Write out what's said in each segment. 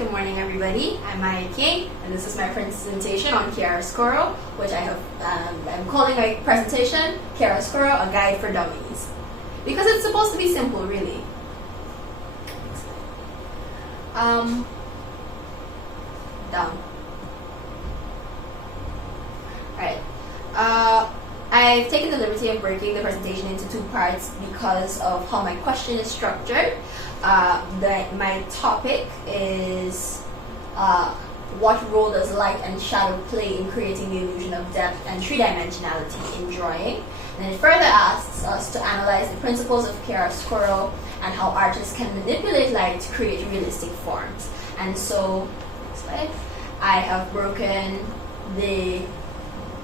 good morning everybody. I'm Maya King and this is my presentation on chiaroscuro, which I'm calling my presentation Chiaroscuro, a guide for dummies. Because it's supposed to be simple, really. Down. Alright. I've taken the liberty of breaking the presentation into two parts because of how my question is structured. My topic is what role does light and shadow play in creating the illusion of depth and three-dimensionality in drawing. And it further asks us to analyze the principles of chiaroscuro and how artists can manipulate light to create realistic forms. And so, next slide, I have broken the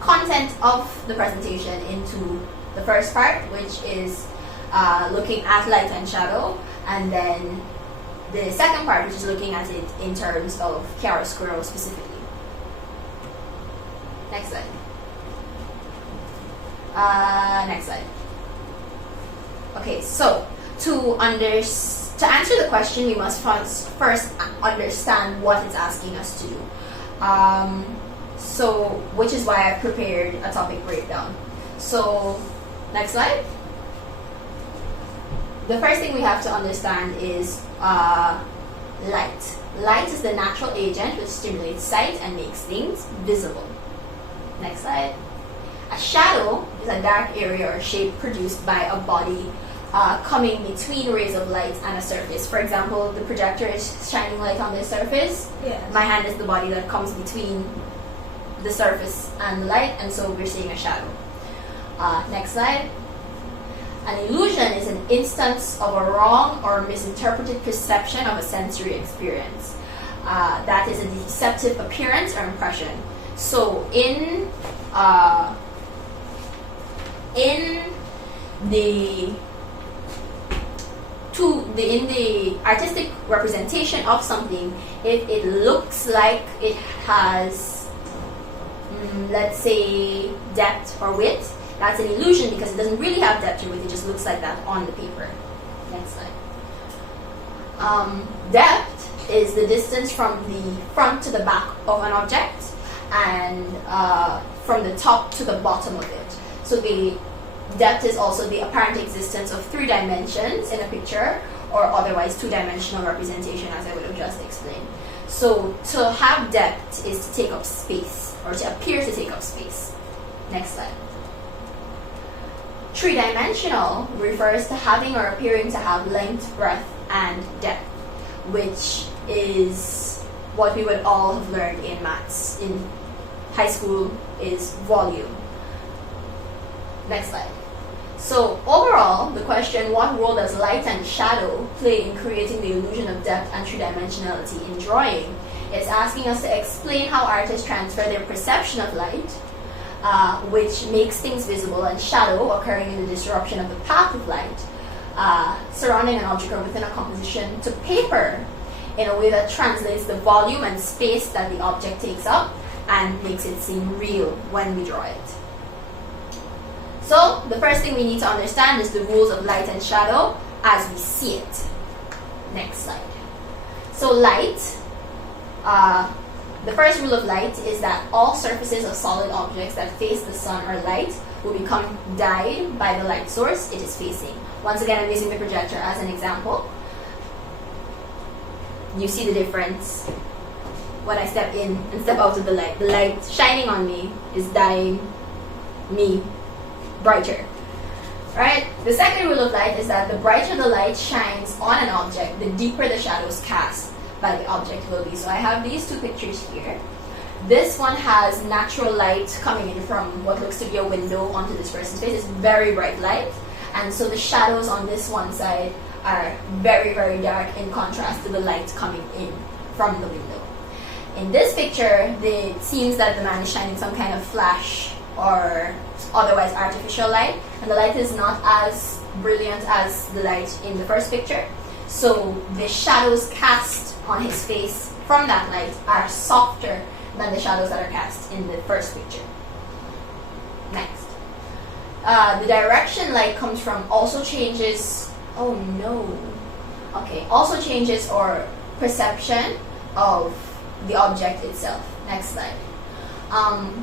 content of the presentation into the first part, which is looking at light and shadow, and then the second part, which is looking at it in terms of chiaroscuro specifically. Next slide. Next slide. Okay, so to answer the question, we must first understand what it's asking us to do. Which is why I prepared a topic breakdown. So, next slide. The first thing we have to understand is light. Light is the natural agent which stimulates sight and makes things visible. Next slide. A shadow is a dark area or shape produced by a body coming between rays of light and a surface. For example, the projector is shining light on this surface. Yes. My hand is the body that comes between the surface and the light, and so we're seeing a shadow. Next slide. An illusion is an instance of a wrong or misinterpreted perception of a sensory experience. That is a deceptive appearance or impression. So in the artistic representation of something, if it looks like it has, let's say, depth or width, that's an illusion because it doesn't really have depth or width, it just looks like that on the paper. Next slide. Depth is the distance from the front to the back of an object and from the top to the bottom of it. So the depth is also the apparent existence of three dimensions in a picture, or otherwise two-dimensional representation, as I would have just explained. So to have depth is to take up space, or to appear to take up space. Next slide. Three-dimensional refers to having or appearing to have length, breadth, and depth, which is what we would all have learned in maths in high school, is volume. Next slide. So overall, the question, what role does light and shadow play in creating the illusion of depth and three-dimensionality in drawing? It's asking us to explain how artists transfer their perception of light, which makes things visible, and shadow occurring in the disruption of the path of light surrounding an object or within a composition to paper in a way that translates the volume and space that the object takes up and makes it seem real when we draw it. So the first thing we need to understand is the rules of light and shadow as we see it. Next slide. So light, the first rule of light is that all surfaces of solid objects that face the sun or light will become dyed by the light source it is facing. Once again, I'm using the projector as an example. You see the difference when I step in and step out of the light. The light shining on me is dyeing me brighter. Right? The second rule of light is that the brighter the light shines on an object, the deeper the shadows cast by the object will be. So I have these two pictures here. This one has natural light coming in from what looks to be a window onto this person's face. It's very bright light, and so the shadows on this one side are very, very dark in contrast to the light coming in from the window. In this picture, it seems that the man is shining some kind of flash or otherwise artificial light, and the light is not as brilliant as the light in the first picture. So the shadows cast on his face from that light are softer than the shadows that are cast in the first picture. Next. The direction light comes from also changes, also changes our perception of the object itself. Next slide.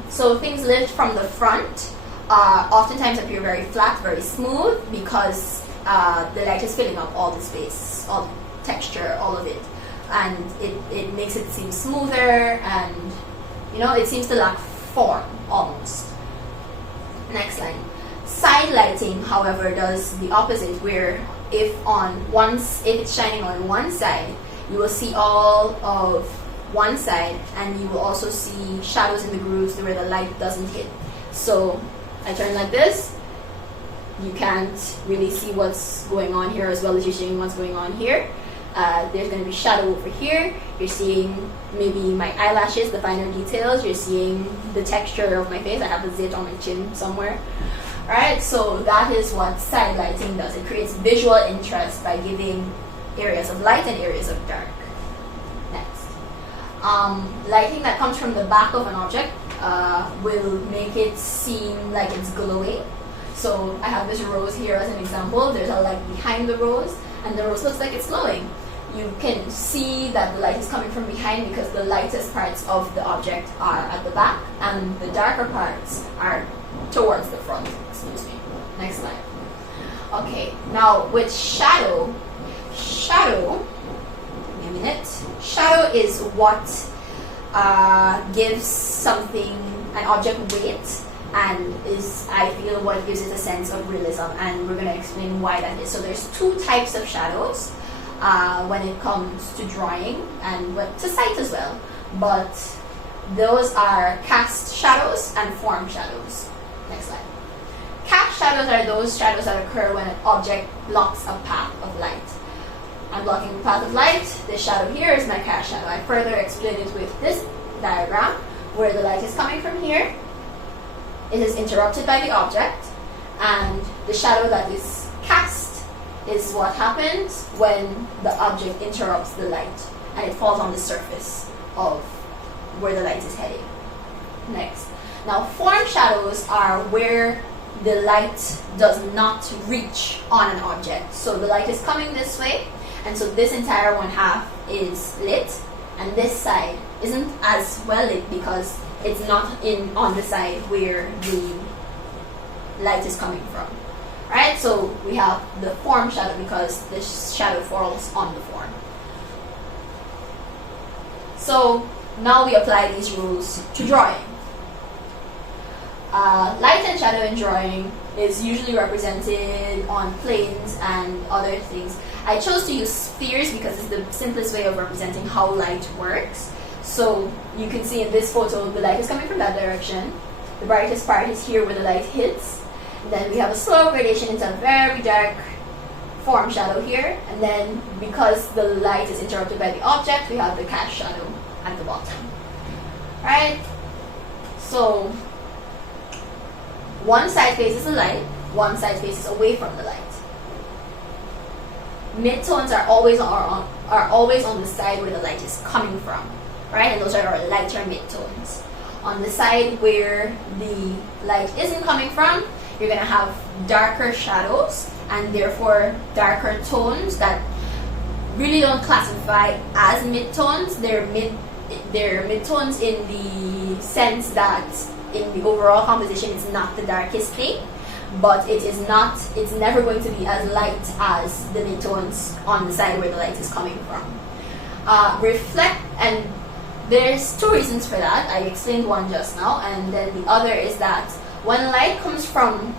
So things lit from the front oftentimes appear very flat, very smooth, because the light is filling up all the space, all the texture, all of it. And it makes it seem smoother, and it seems to lack form almost. Next slide. Side lighting, however, does the opposite, where if it's shining on one side, you will see all of one side, and you will also see shadows in the grooves where the light doesn't hit. So I turn like this, you can't really see what's going on here as well as you're seeing what's going on here. There's going to be shadow over here. You're seeing maybe my eyelashes, the finer details. You're seeing the texture of my face. I have a zit on my chin somewhere. Alright, so that is what side lighting does. It creates visual interest by giving areas of light and areas of dark. Next. Lighting that comes from the back of an object will make it seem like it's glowing. So I have this rose here as an example. There's a light behind the rose, and the rose looks like it's glowing. You can see that the light is coming from behind because the lightest parts of the object are at the back, and the darker parts are towards the front. Excuse me. Next slide. Okay, now with shadow, give me a minute. Shadow is what gives something, an object, weight, and is, I feel, what gives it a sense of realism, and we're going to explain why that is. So there's two types of shadows when it comes to drawing and to sight as well, but those are cast shadows and form shadows. Next slide. Cast shadows are those shadows that occur when an object blocks a path of light. I'm blocking the path of light. This shadow here is my cast shadow. I further explain it with this diagram, where the light is coming from here. It is interrupted by the object, and the shadow that is cast is what happens when the object interrupts the light, and it falls on the surface of where the light is heading. Next. Now, form shadows are where the light does not reach on an object. So the light is coming this way, and so this entire one half is lit, and this side isn't as well lit because it's not on the side where the light is coming from. Right? So we have the form shadow because the shadow falls on the form. So now we apply these rules to drawing. Light and shadow in drawing is usually represented on planes and other things. I chose to use spheres because it's the simplest way of representing how light works. So you can see in this photo, the light is coming from that direction. The brightest part is here where the light hits. And then we have a slow gradation into a very dark form shadow here. And then because the light is interrupted by the object, we have the cast shadow at the bottom. Alright? So one side faces the light, one side faces away from the light. Midtones are always on the side where the light is coming from. Right? And those are our lighter midtones. On the side where the light isn't coming from, you're going to have darker shadows and therefore darker tones that really don't classify as midtones. They're midtones in the sense that in the overall composition it's not the darkest thing, but it's never going to be as light as the midtones on the side where the light is coming from. Reflect, and there's two reasons for that. I explained one just now, and then the other is that when light comes from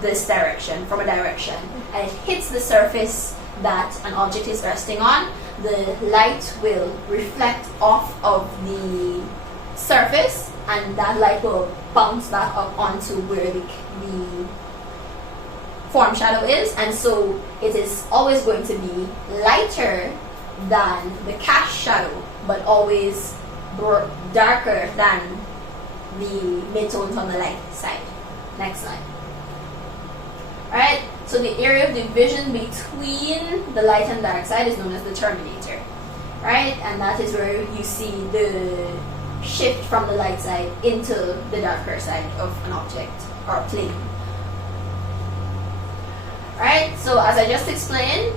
this direction, from a direction, and it hits the surface that an object is resting on, the light will reflect off of the surface, and that light will bounce back up onto where the form shadow is, and so it is always going to be lighter than the cast shadow, but always darker than the midtones on the light side. Next slide. Alright, so the area of division between the light and dark side is known as the terminator. Right? And that is where you see the shift from the light side into the darker side of an object or plane. Alright, so as I just explained,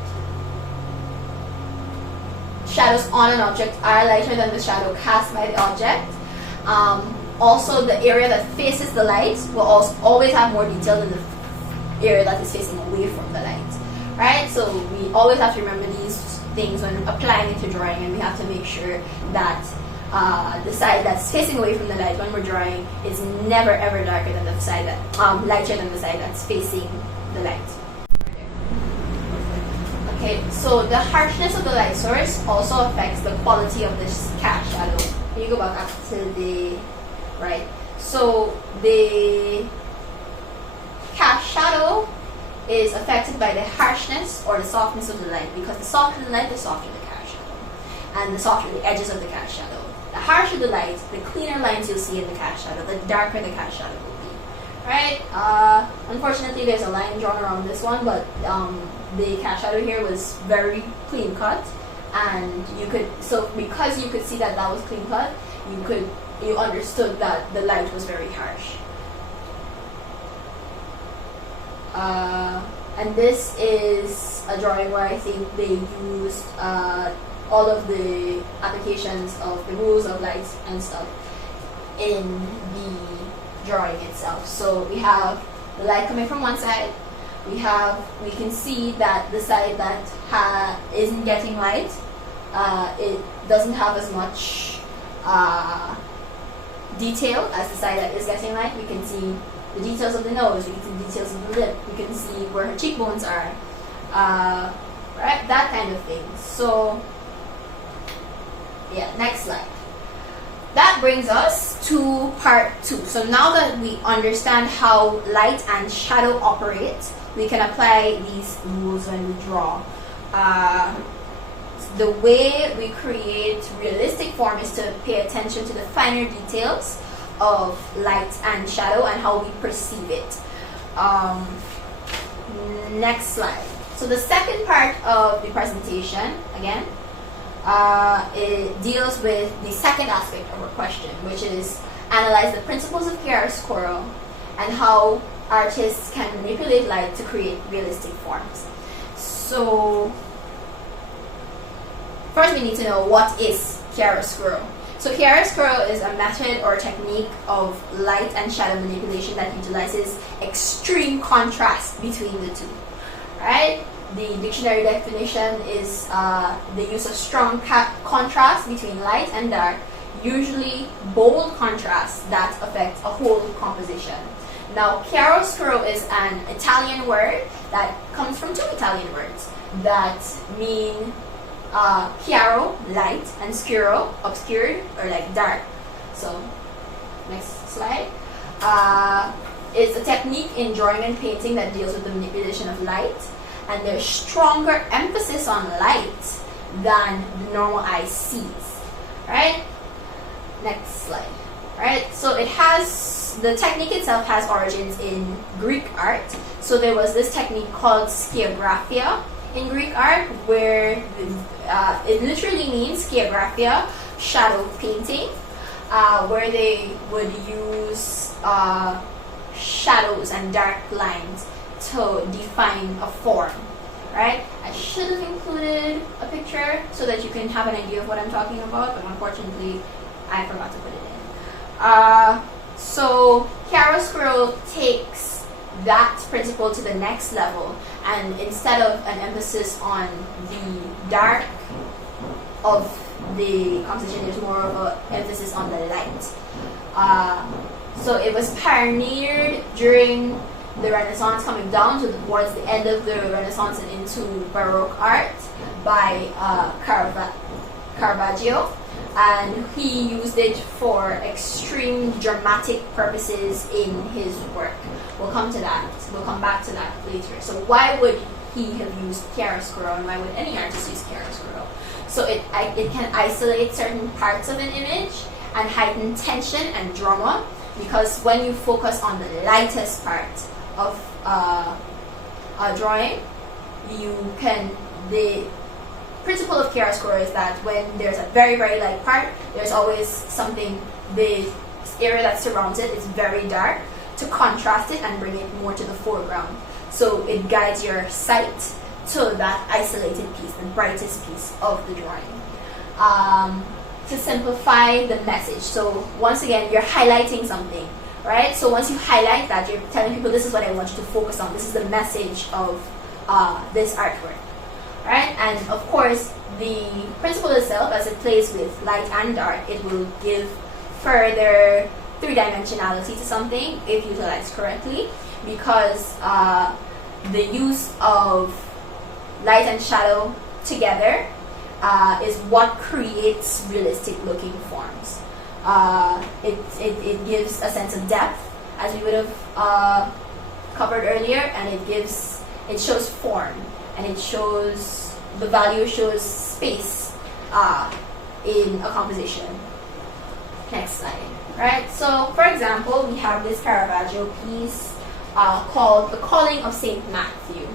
shadows on an object are lighter than the shadow cast by the object. Also, the area that faces the light will always have more detail than the area that is facing away from the light. Right? So we always have to remember these things when applying it to drawing, and we have to make sure that the side that's facing away from the light when we're drawing is never ever darker than the side that lighter than the side that's facing the light. Okay, so the harshness of the light source also affects the quality of this cast shadow. Can you go back up to the right? So the cast shadow is affected by the harshness or the softness of the light, because the softer the light, the softer the cast shadow, and the softer the edges of the cast shadow. The harsher the light, the cleaner lines you'll see in the cast shadow, the darker the cast shadow will be. Right? Unfortunately, there's a line drawn around this one, but the cast shadow here was very clean cut, and because you could see that was clean cut, you understood that the light was very harsh. And this is a drawing where I think they used all of the applications of the rules of light and stuff in the drawing itself. So we have the light coming from one side. We can see that the side that isn't getting light, it doesn't have as much detail as the side that is getting light. We can see the details of the nose, we can see the details of the lip, we can see where her cheekbones are, right? That kind of thing. So, yeah, next slide. That brings us to part 2. So now that we understand how light and shadow operate, we can apply these rules when we draw. The way we create realistic form is to pay attention to the finer details of light and shadow and how we perceive it. Next slide. So the second part of the presentation, again, it deals with the second aspect of our question, which is analyze the principles of chiaroscuro and how artists can manipulate light to create realistic forms. So first we need to know what is chiaroscuro. So chiaroscuro is a method or technique of light and shadow manipulation that utilizes extreme contrast between the two. Right? The dictionary definition is the use of strong contrast between light and dark, usually bold contrasts that affect a whole composition. Now, chiaroscuro is an Italian word that comes from two Italian words that mean chiaro, light, and scuro, obscured or like dark. So, next slide. It's a technique in drawing and painting that deals with the manipulation of light, and there's stronger emphasis on light than the normal eye sees. Right? Next slide. Right? So the technique itself has origins in Greek art. So there was this technique called skiagraphia in Greek art, where it literally means skiagraphia, shadow painting, where they would use shadows and dark lines to define a form. Right? I should have included a picture so that you can have an idea of what I'm talking about, but unfortunately I forgot to put it in. So chiaroscuro takes that principle to the next level, and instead of an emphasis on the dark of the composition, there's more of an emphasis on the light. So it was pioneered during the Renaissance, coming down towards the end of the Renaissance and into Baroque art by Caravaggio, and he used it for extreme dramatic purposes in his work. We'll come to that. We'll come back to that later. So why would he have used chiaroscuro, and why would any artist use chiaroscuro? So it can isolate certain parts of an image and heighten tension and drama, because when you focus on the lightest part of a drawing, the principle of chiaroscuro is that when there's a very, very light part, there's always something, the area that surrounds it is very dark, to contrast it and bring it more to the foreground. So it guides your sight to that isolated piece, the brightest piece of the drawing. to simplify the message. So once again, you're highlighting something, right? So once you highlight that, you're telling people, this is what I want you to focus on. This is the message of this artwork, right? And of course, the principle itself, as it plays with light and dark, it will give further three-dimensionality to something if utilized correctly, because the use of light and shadow together is what creates realistic looking forms. It gives a sense of depth, as we would have covered earlier, and it shows form, and the value shows space in a composition. Next slide. Right, so for example, we have this Caravaggio piece called The Calling of St. Matthew.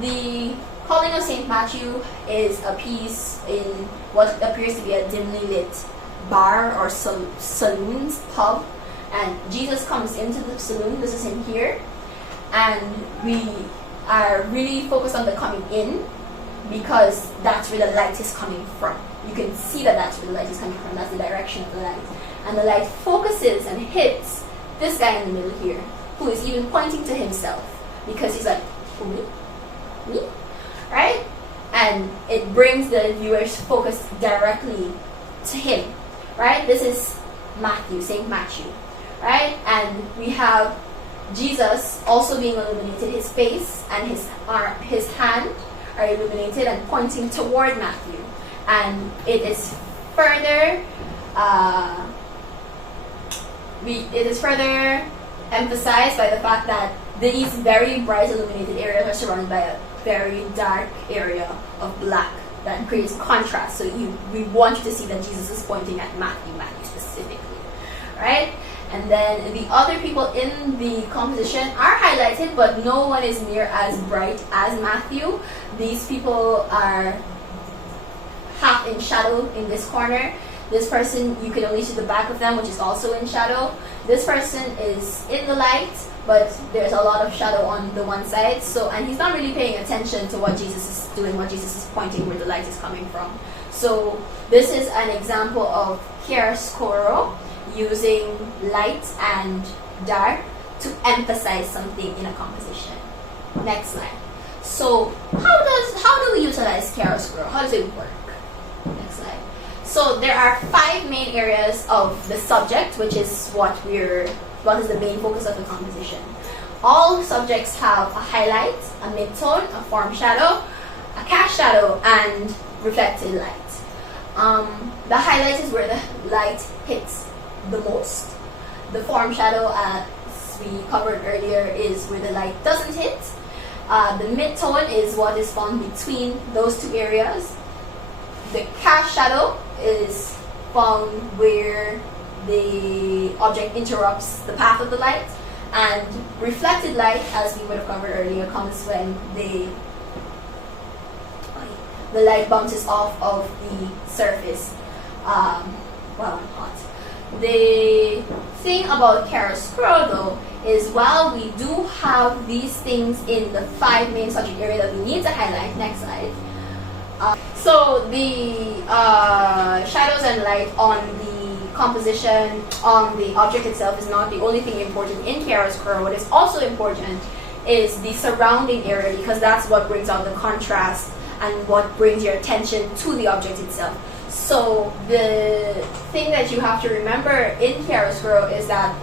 The Calling of St. Matthew is a piece in what appears to be a dimly lit bar or saloon's pub, and Jesus comes into the saloon. This is him here, and we are really focused on the coming in, because that's where the light is coming from. You can see that that's where the light is coming from. That's the direction of the light. And the light focuses and hits this guy in the middle here, who is even pointing to himself, because he's like, who, me? Right? And it brings the viewer's focus directly to him. Right? This is Matthew, St. Matthew. Right? And we have Jesus also being illuminated. His face and his hand are illuminated and pointing toward Matthew. And it is further emphasized by the fact that these very bright illuminated areas are surrounded by a very dark area of black that creates contrast. So we want you to see that Jesus is pointing at Matthew specifically, right? And then the other people in the composition are highlighted, but no one is near as bright as Matthew. These people are half in shadow in this corner. This person, you can only see the back of them, which is also in shadow. This person is in the light, but there's a lot of shadow on the one side. So, and he's not really paying attention to what Jesus is doing, what Jesus is pointing, where the light is coming from. So this is an example of chiaroscuro, using light and dark to emphasize something in a composition. Next slide. So how do we utilize chiaroscuro? How does it work? Next slide. So there are 5 main areas of the subject, which is what is the main focus of the composition. All subjects have a highlight, a midtone, a form shadow, a cast shadow, and reflected light. The highlight is where the light hits the most. The form shadow, as we covered earlier, is where the light doesn't hit. The midtone is what is found between those 2 areas. The cast shadow is found where the object interrupts the path of the light, and reflected light, as we would have covered earlier, comes when the light bounces off of the surface while I'm hot. The thing about chiaroscuro, though, is while we do have these things in the 5 main subject area that we need to highlight, next slide. So the shadows and light on the composition, on the object itself, is not the only thing important in chiaroscuro. What is also important is the surrounding area, because that's what brings out the contrast and what brings your attention to the object itself. So the thing that you have to remember in chiaroscuro is that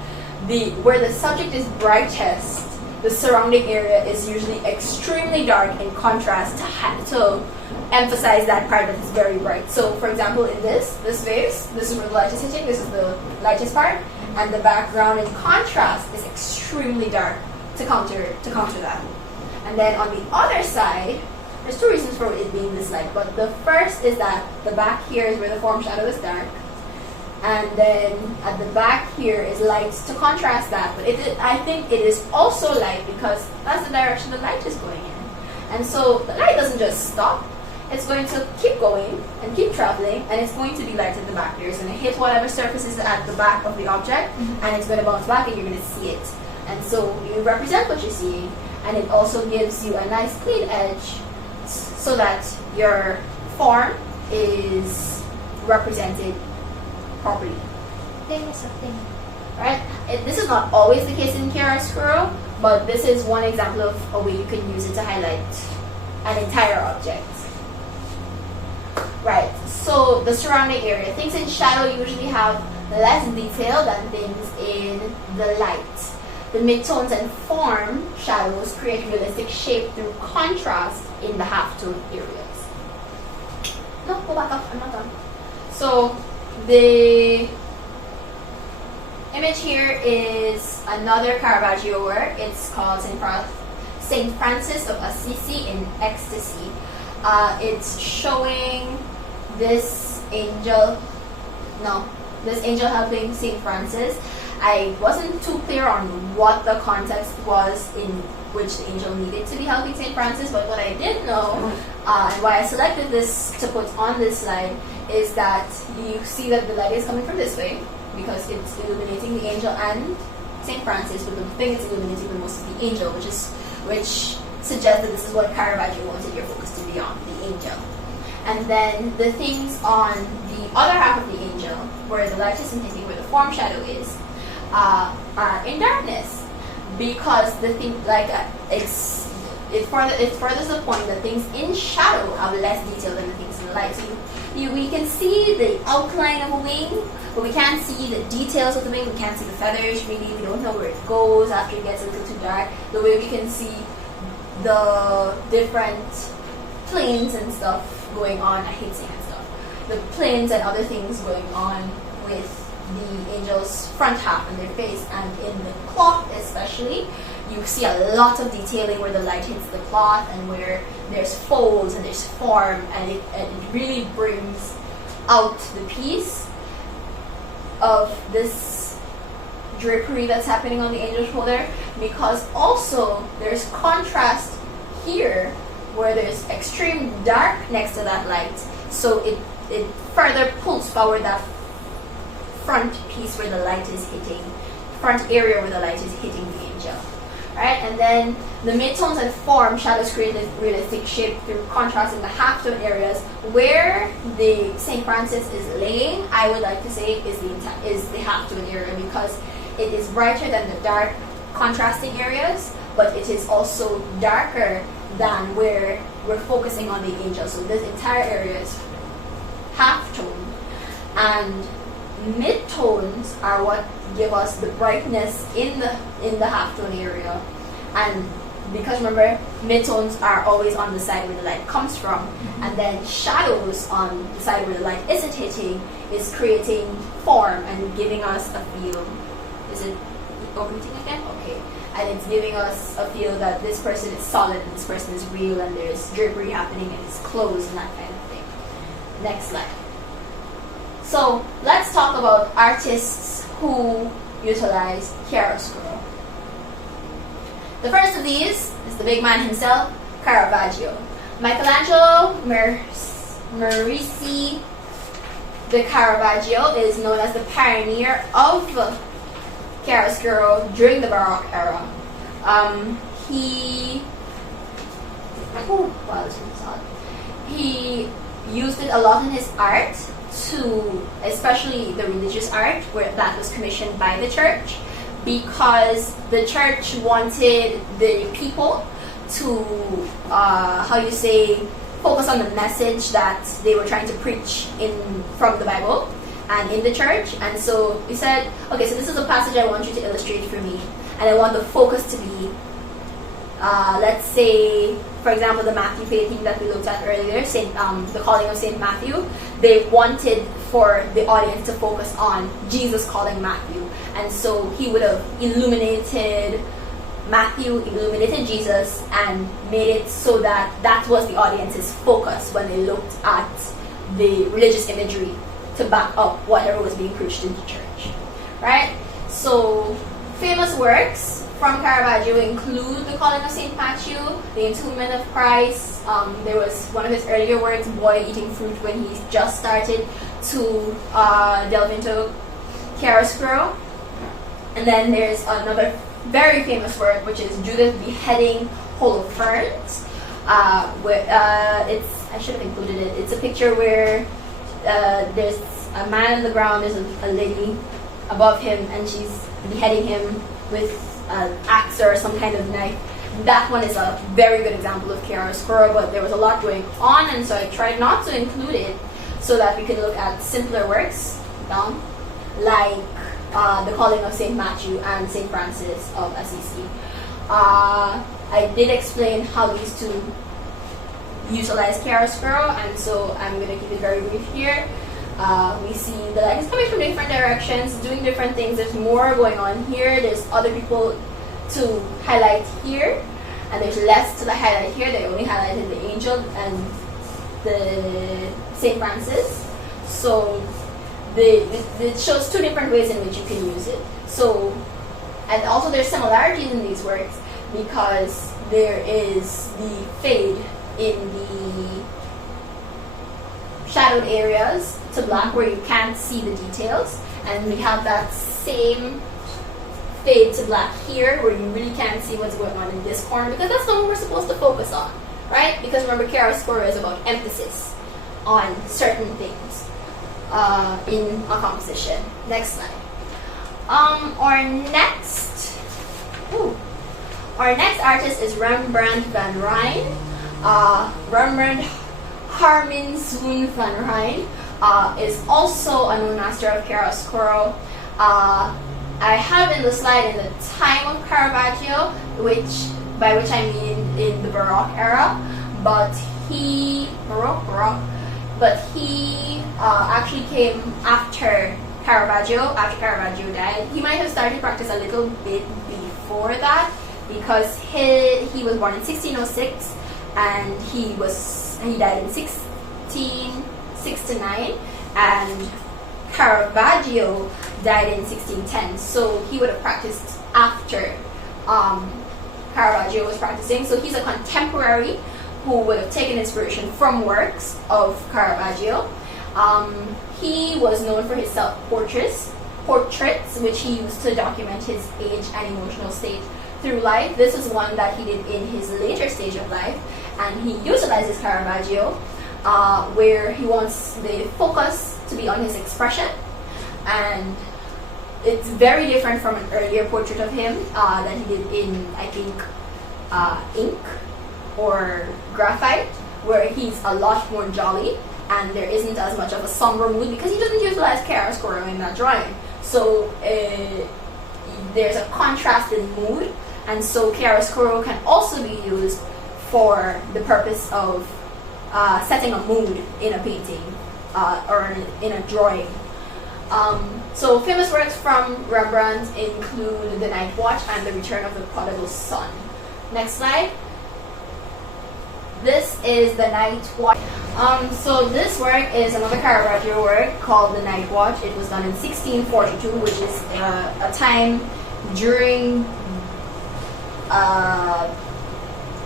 where the subject is brightest, the surrounding area is usually extremely dark in contrast to emphasize that part that is very bright. So for example, in this vase, this is where the light is hitting, this is the lightest part, and the background in contrast is extremely dark to counter that. And then on the other side, there's 2 reasons for it being this light, but the first is that the back here is where the form shadow is dark, and then at the back here is light to contrast that. But I think it is also light because that's the direction the light is going in. And so the light doesn't just stop, it's going to keep going and keep traveling, and it's going to be light at the back here. It's going to hit whatever surface is at the back of the object, and it's going to bounce back and you're going to see it. And so you represent what you're seeing, and it also gives you a nice clean edge so that your form is represented properly. Right? This is not always the case in chiaroscuro, but this is one example of a way you can use it to highlight an entire object. Right, so the surrounding area. Things in shadow usually have less detail than things in the light. The midtones and form shadows create realistic shape through contrast in the halftone areas. No, go back up, I'm not done. So the image here is another Caravaggio work. It's called Saint Francis of Assisi in Ecstasy. It's showing this angel helping Saint Francis. I wasn't too clear on what the context was in which the angel needed to be helping Saint Francis, but what I did know, and why I selected this to put on this slide, is that you see that the light is coming from this way, because it's illuminating the angel and Saint Francis, but the thing it's illuminating the most is the angel, which suggests that this is what Caravaggio wanted your focus to be on, the angel. And then the things on the other half of the angel, where the light isn't hitting, where the form shadow is, are in darkness, because the thing, it furthers the point that things in shadow have less detail than the things in the light. So we can see the outline of a wing, but we can't see the details of the wing. We can't see the feathers really. We don't know where it goes after it gets a little too dark. The way we can see the different planes and stuff going on. I hate saying that stuff. The planes and other things going on with the angel's front half and their face, and in the cloth especially, you see a lot of detailing where the light hits the cloth and where there's folds and there's form, and it really brings out the piece of this drapery that's happening on the angel's shoulder, because also there's contrast here where there's extreme dark next to that light, so it further pulls forward that front piece where the light is hitting, front area where the light is hitting the angel. Right? And then the midtones and form shadows create a realistic shape through contrast in the halftone areas, where the St. Francis is laying, I would like to say, is the halftone area, because it is brighter than the dark contrasting areas, but it is also darker than where we're focusing on the angel. So this entire area is halftone, and midtones are what give us the brightness in the halftone area. And because remember, midtones are always on the side where the light comes from, and then shadows on the side where the light isn't hitting is creating form and giving us a feel. Is it overheating again? Okay. And it's giving us a feel that this person is solid and this person is real, and there's drapery happening and it's clothes and that kind of thing. Next slide. So let's talk about artists who utilize chiaroscuro. The first of these is the big man himself, Caravaggio. Michelangelo Merisi de Caravaggio is known as the pioneer of chiaroscuro during the Baroque era. He used it a lot in his art, to especially the religious art, where that was commissioned by the church, because the church wanted the people to focus on the message that they were trying to preach from the Bible and in the church. And so we said, okay, so this is a passage I want you to illustrate for me, and I want the focus to be let's say, for example, the Matthew painting that we looked at earlier, the calling of Saint Matthew. They wanted for the audience to focus on Jesus calling Matthew, and so he would have illuminated Matthew, illuminated Jesus, and made it so that that was the audience's focus when they looked at the religious imagery to back up whatever was being preached in the church. Right? So famous works from Caravaggio include the calling of Saint Matthew, the entombment of Christ. There was one of his earlier works, Boy Eating Fruit, when he just started to delve into chiaroscuro. And then there's another very famous work, which is Judith beheading Holofernes. I should have included it. It's a picture where there's a man on the ground, there's a lady above him, and she's beheading him with an axe or some kind of knife. That one is a very good example of chiaroscuro, but there was a lot going on, and so I tried not to include it so that we could look at simpler works down, like the Calling of St. Matthew and St. Francis of Assisi. I did explain how these two utilize chiaroscuro, and so I'm going to keep it very brief here. We see the light is coming from different directions, doing different things. There's more going on here. There's other people to highlight here, and there's less to the highlight here. They only highlighted the angel and the St. Francis. So it shows two different ways in which you can use it. So, and also there's similarities in these works because there is the fade in the shadowed areas to black where you can't see the details, and we have that same fade to black here where you really can't see what's going on in this corner, because that's not what we're supposed to focus on, right? Because remember, chiaroscuro is about emphasis on certain things in a composition. Next slide. Our next artist is Rembrandt van Rijn. Rembrandt Harmenzoon van Rijn is also a known master of chiaroscuro. I have in the slide in the time of Caravaggio, by which I mean in the Baroque era, but he actually came after Caravaggio died. He might have started practice a little bit before that, because he was born in 1606 and he died in 1669, and Caravaggio died in 1610. So he would have practiced after Caravaggio was practicing. So he's a contemporary who would have taken inspiration from works of Caravaggio. He was known for his self-portraits, which he used to document his age and emotional state through life. This is one that he did in his later stage of life, and he utilizes Caravaggio, where he wants the focus to be on his expression, and it's very different from an earlier portrait of him that he did in, I think, ink or graphite, where he's a lot more jolly and there isn't as much of a somber mood because he doesn't utilize chiaroscuro in that drawing. So there's a contrast in mood, and so chiaroscuro can also be used for the purpose of setting a mood in a painting or in a drawing. So famous works from Rembrandt include The Night Watch and The Return of the Prodigal Son. Next slide. This is The Night Watch. So this work is another Caravaggio work called The Night Watch. It was done in 1642, which is a time during I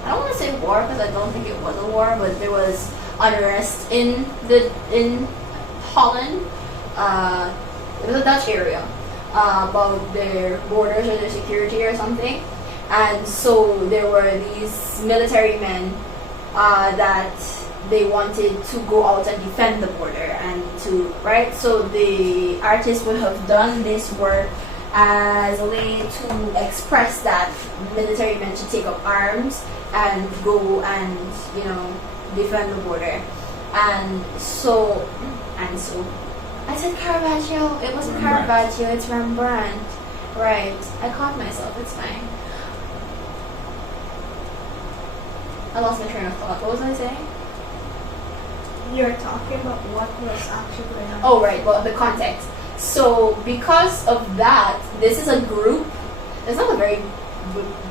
don't want to say war because I don't think it was a war, but there was unrest in Holland. It was a Dutch area about their borders or their security or something, and so there were these military men that they wanted to go out and defend the border so the artist would have done this work as a way to express that military men should take up arms and go and defend the border, and so I said Caravaggio. It wasn't Caravaggio, it's Rembrandt. Right. I caught myself, it's fine. I lost my train of thought. What was I saying? You're talking about what was actually going on. Oh, right. Well, the context. So, because of that, this is a group. It's not a very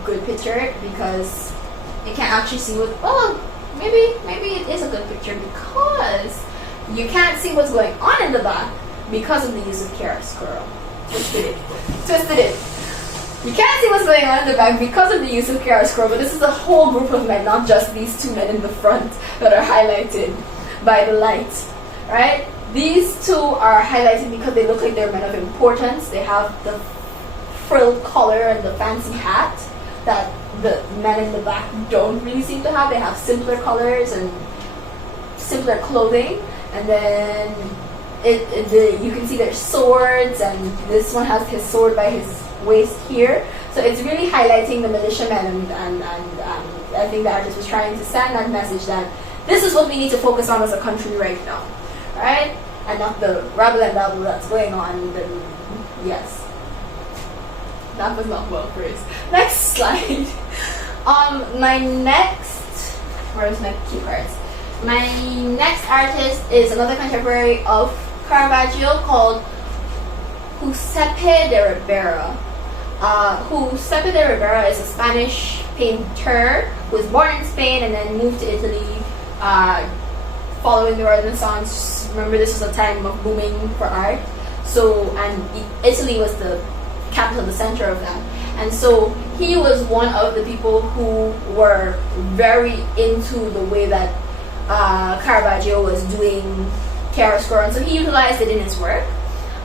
good picture because you can't actually see what. Well, maybe it is a good picture because you can't see what's going on in the back because of the use of chiaroscuro. Twisted it. You can't see what's going on in the back because of the use of chiaroscuro, but this is a whole group of men, not just these two men in the front that are highlighted by the light, right? These two are highlighted because they look like they're men of importance. They have the frilled collar and the fancy hat, that the men in the back don't really seem to have. They have simpler colors and simpler clothing, and then you can see their swords, and this one has his sword by his waist here. So it's really highlighting the militiamen, and I think the artist was trying to send that message that this is what we need to focus on as a country right now, right? And not the rabble and dabble that's going on. Yes, that was not well phrased. Next slide. Where's my cue cards? My next artist is another contemporary of Caravaggio called Jusepe de Riberia. Jusepe de Riberia is a Spanish painter who was born in Spain and then moved to Italy following the Renaissance. Remember, this was a time of booming for art. So, and Italy was the capital, the center of that. And so he was one of the people who were very into the way that Caravaggio was doing chiaroscuro, and so he utilized it in his work.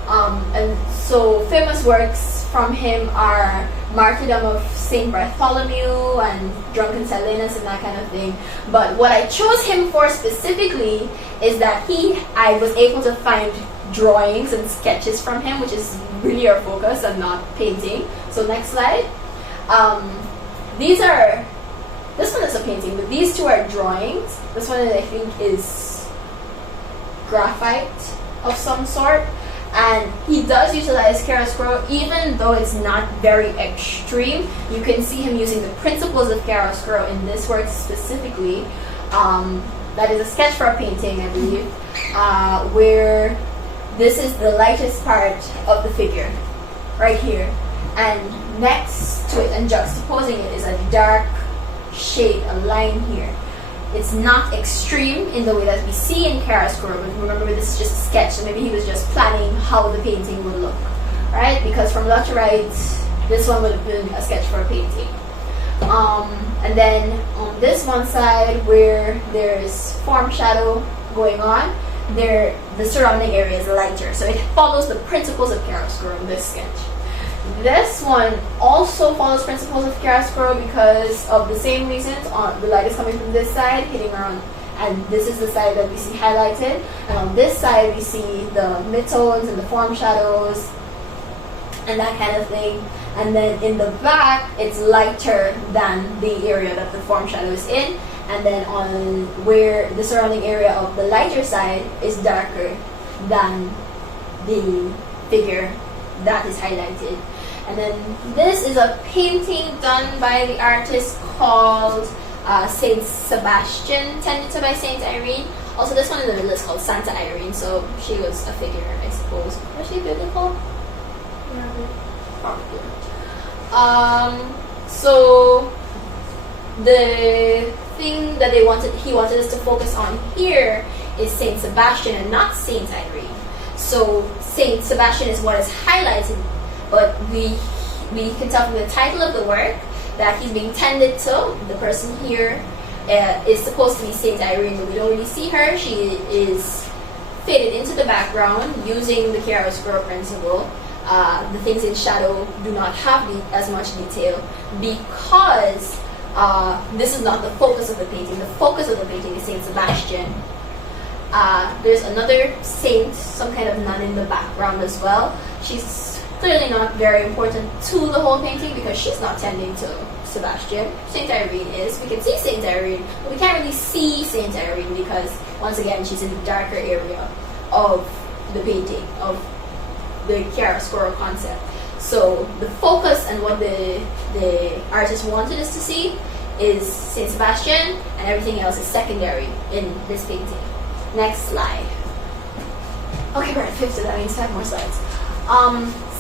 And so famous works from him are Martyrdom of Saint Bartholomew and Drunken Silenus and that kind of thing. But what I chose him for specifically is that I was able to find drawings and sketches from him, which is really our focus and not painting. So next slide. This one is a painting, but these two are drawings. This one I think is graphite of some sort. And he does utilize chiaroscuro, even though it's not very extreme. You can see him using the principles of chiaroscuro in this work specifically. That is a sketch for a painting, I believe, where this is the lightest part of the figure, right here. And next to it and juxtaposing it is a dark shade, a line here. It's not extreme in the way that we see in chiaroscuro, but remember, this is just a sketch, so maybe he was just planning how the painting would look, right? Because from left to right, this one would have been a sketch for a painting. And then on this one side, where there's form shadow going on, the surrounding area is lighter, so it follows the principles of chiaroscuro in this sketch. This one also follows principles of chiaroscuro because of the same reasons. The light is coming from this side, hitting around, and this is the side that we see highlighted. And on this side, we see the midtones and the form shadows and that kind of thing. And then in the back, it's lighter than the area that the form shadow is in. And then on where the surrounding area of the lighter side is darker than the figure that is highlighted. And then this is a painting done by the artist called Saint Sebastian, tended by Saint Irene. Also, this one in the middle is called Santa Irene, so she was a figure, I suppose. Was she beautiful? Yeah. Probably. So the thing that he wanted us to focus on here is Saint Sebastian and not Saint Irene. So Saint Sebastian is what is highlighted, but we can tell from the title of the work that he's being tended to. The person here is supposed to be Saint Irene, but we don't really see her. She is faded into the background using the chiaroscuro principle. The things in shadow do not have as much detail because this is not the focus of the painting. The focus of the painting is Saint Sebastian. There's another saint, some kind of nun in the background as well. She's clearly not very important to the whole painting because she's not tending to Sebastian. Saint Irene is. We can see Saint Irene, but we can't really see Saint Irene because, once again, she's in the darker area of the painting, of the chiaroscuro concept. So the focus and what the artist wanted us to see is Saint Sebastian, and everything else is secondary in this painting. Next slide. Okay, we're at 50, that means 5 more slides.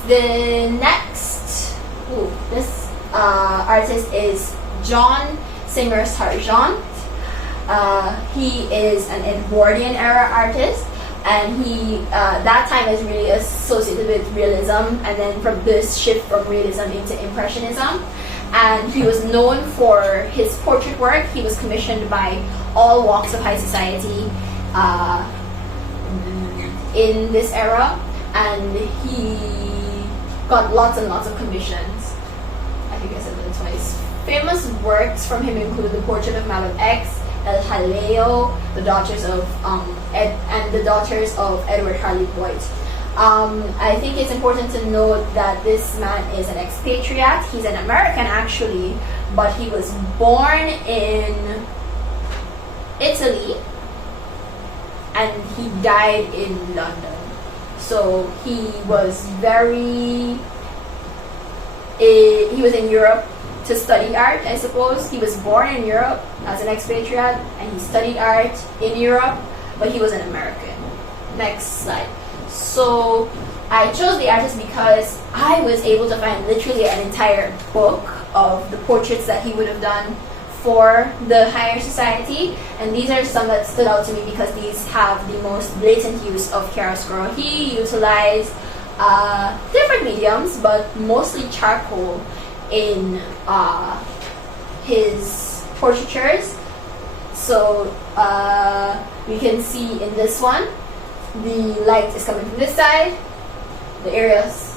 The next, this artist is John Singer Sargent. He is an Edwardian era artist, and he that time is really associated with realism, and then from this shift from realism into impressionism. And he was known for his portrait work. He was commissioned by all walks of high society in this era, and he got lots and lots of commissions. I think I said that twice. Famous works from him include the Portrait of Madame X, El Jaleo, the Daughters of Edward Harley Boyd. I think it's important to note that this man is an expatriate. He's an American actually, but he was born in Italy and he died in London. So he was he was in Europe to study art, I suppose. He was born in Europe as an expatriate and he studied art in Europe, but he was an American. Next slide. So I chose the artist because I was able to find literally an entire book of the portraits that he would have done for the higher society, and these are some that stood out to me because these have the most blatant use of chiaroscuro. He utilized different mediums, but mostly charcoal in his portraitures. So we can see in this one, the light is coming from this side, the areas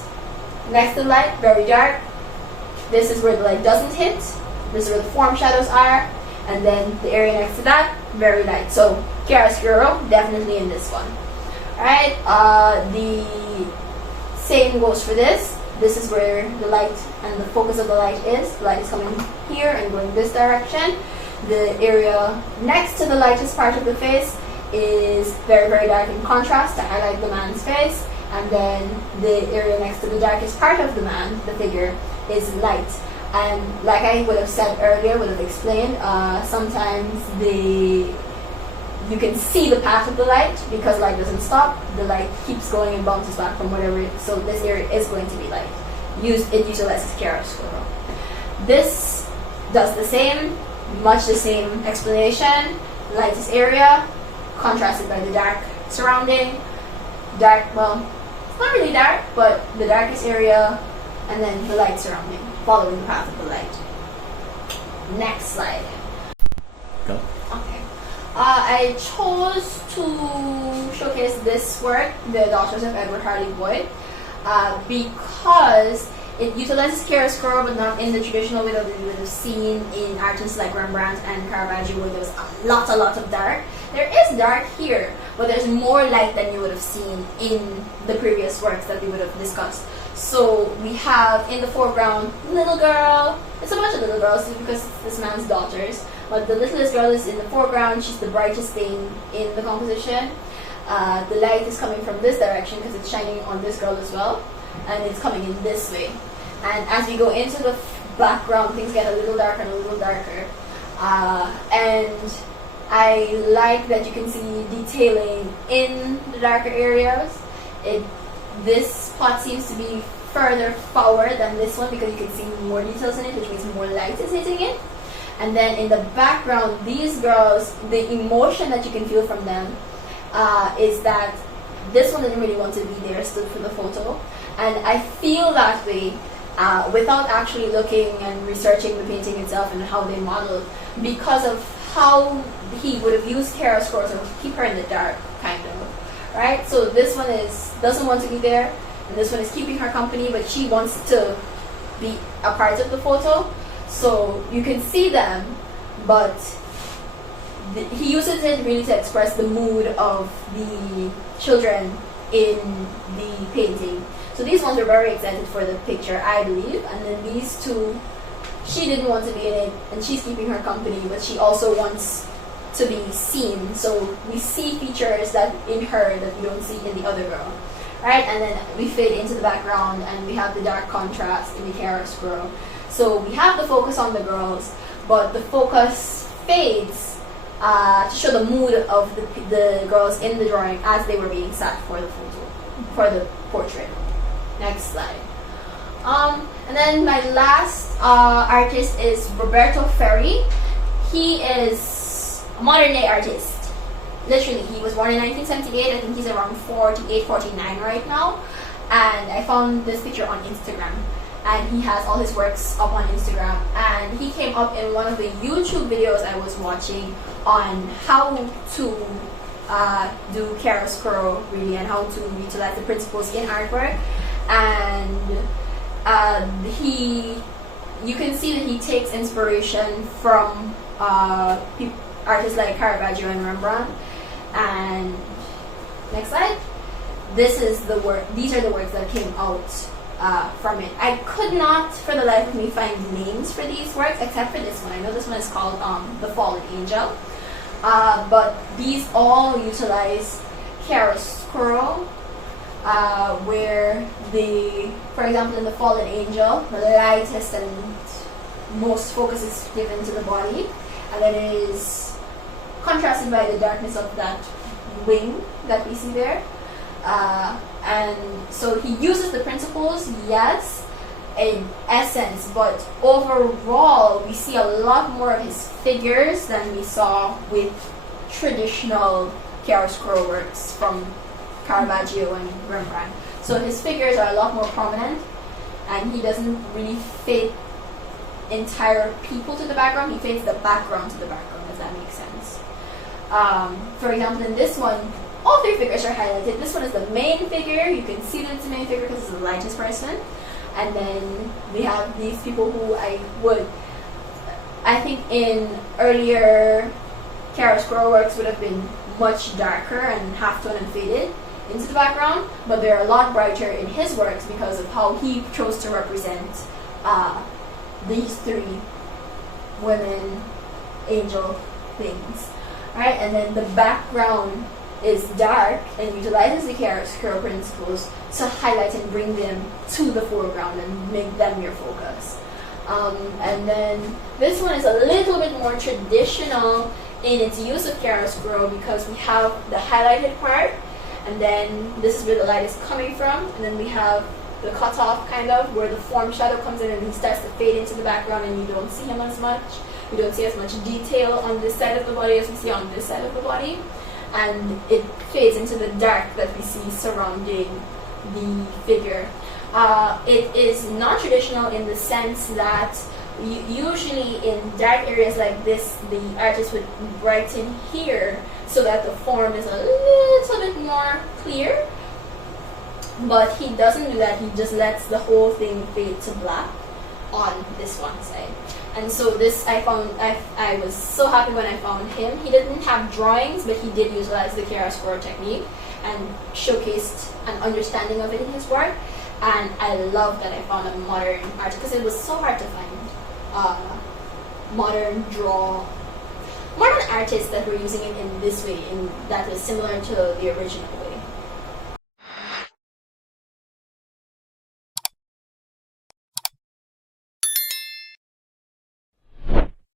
next to the light, very dark. This is where the light doesn't hit. This is where the form shadows are. And then the area next to that, very light. So chiaroscuro, definitely in this one. Alright, the same goes for this. This is where the light and the focus of the light is. The light is coming here and going this direction. The area next to the lightest part of the face is very, very dark in contrast to highlight the man's face. And then the area next to the darkest part of the man, the figure, is light. And like I would have said earlier, would have explained, sometimes you can see the path of the light because light doesn't stop. The light keeps going and bounces back from whatever. So this area is going to be light. It utilizes chiaroscuro. This does the same, much the same explanation. Lightest area, contrasted by the dark surrounding. Dark, well, it's not really dark, but the darkest area, and then the light surrounding, following the path of the light. Next slide. Go. Okay. I chose to showcase this work, The Daughters of Edward Harley Boyd, because it utilizes chiaroscuro, but not in the traditional way that we would have seen in artists like Rembrandt and Caravaggio, where there's a lot of dark. There is dark here, but there's more light than you would have seen in the previous works that we would have discussed. So we have in the foreground, little girl. It's a bunch of little girls because it's this man's daughters. But the littlest girl is in the foreground. She's the brightest thing in the composition. The light is coming from this direction because it's shining on this girl as well. And it's coming in this way. And as we go into the background, things get a little darker and a little darker. And I like that you can see detailing in the darker areas. This plot seems to be further forward than this one because you can see more details in it, which means more light is hitting it. And then in the background, these girls, the emotion that you can feel from them is that this one didn't really want to be there, stood for the photo. And I feel that way without actually looking and researching the painting itself and how they modeled, because of how he would have used chiaroscuro to keep her in the dark, kind of. Right? So this one doesn't want to be there, and this one is keeping her company, but she wants to be a part of the photo. So you can see them, but he uses it really to express the mood of the children in the painting. So these ones are very excited for the picture, I believe, and then these two, she didn't want to be in it, and she's keeping her company, but she also wants to be seen. So we see features that in her that we don't see in the other girl. Right? And then we fade into the background and we have the dark contrast in the chiaroscuro. So we have the focus on the girls, but the focus fades to show the mood of the girls in the drawing as they were being sat for the photo, for the portrait. Next slide. And then my last artist is Roberto Ferri. He is a modern day artist. Literally, he was born in 1978. I think he's around 48, 49 right now. And I found this picture on Instagram. And he has all his works up on Instagram. And he came up in one of the YouTube videos I was watching on how to do chiaroscuro, really, and how to utilize the principles in artwork. And he you can see that he takes inspiration from artists like Caravaggio and Rembrandt. And next slide. This is the work. These are the works that came out from it. I could not, for the life of me, find names for these works except for this one. I know this one is called The Fallen Angel. But these all utilize chiaroscuro, where for example, in The Fallen Angel, the lightest and most focus is given to the body, and then it is contrasted by the darkness of that wing that we see there. And so he uses the principles, yes, in essence, but overall we see a lot more of his figures than we saw with traditional chiaroscuro works from Caravaggio and Rembrandt. So his figures are a lot more prominent, and he doesn't really fit entire people to the background, he fits the background to the background, if that makes sense. For example, in this one, all three figures are highlighted. This one is the main figure. You can see that it's the main figure because it's the lightest person. And then we have these people who I think in earlier chiaroscuro works would have been much darker and half-tone and faded into the background, but they're a lot brighter in his works because of how he chose to represent these three women angel things. Right? And then the background is dark and utilizes the chiaroscuro principles to highlight and bring them to the foreground and make them your focus. And then this one is a little bit more traditional in its use of chiaroscuro because we have the highlighted part, and then this is where the light is coming from, and then we have the cutoff kind of where the form shadow comes in and he starts to fade into the background and you don't see him as much. You don't see as much detail on this side of the body as we see on this side of the body. And it fades into the dark that we see surrounding the figure. It is non-traditional in the sense that usually in dark areas like this, the artist would brighten here so that the form is a little bit more clear. But he doesn't do that, he just lets the whole thing fade to black on this one side. And so this I was so happy when I found him. He didn't have drawings, but he did utilize the chiaroscuro technique and showcased an understanding of it in his work. And I love that I found a modern artist because it was so hard to find modern artists that were using it in this way, that is similar to the original way.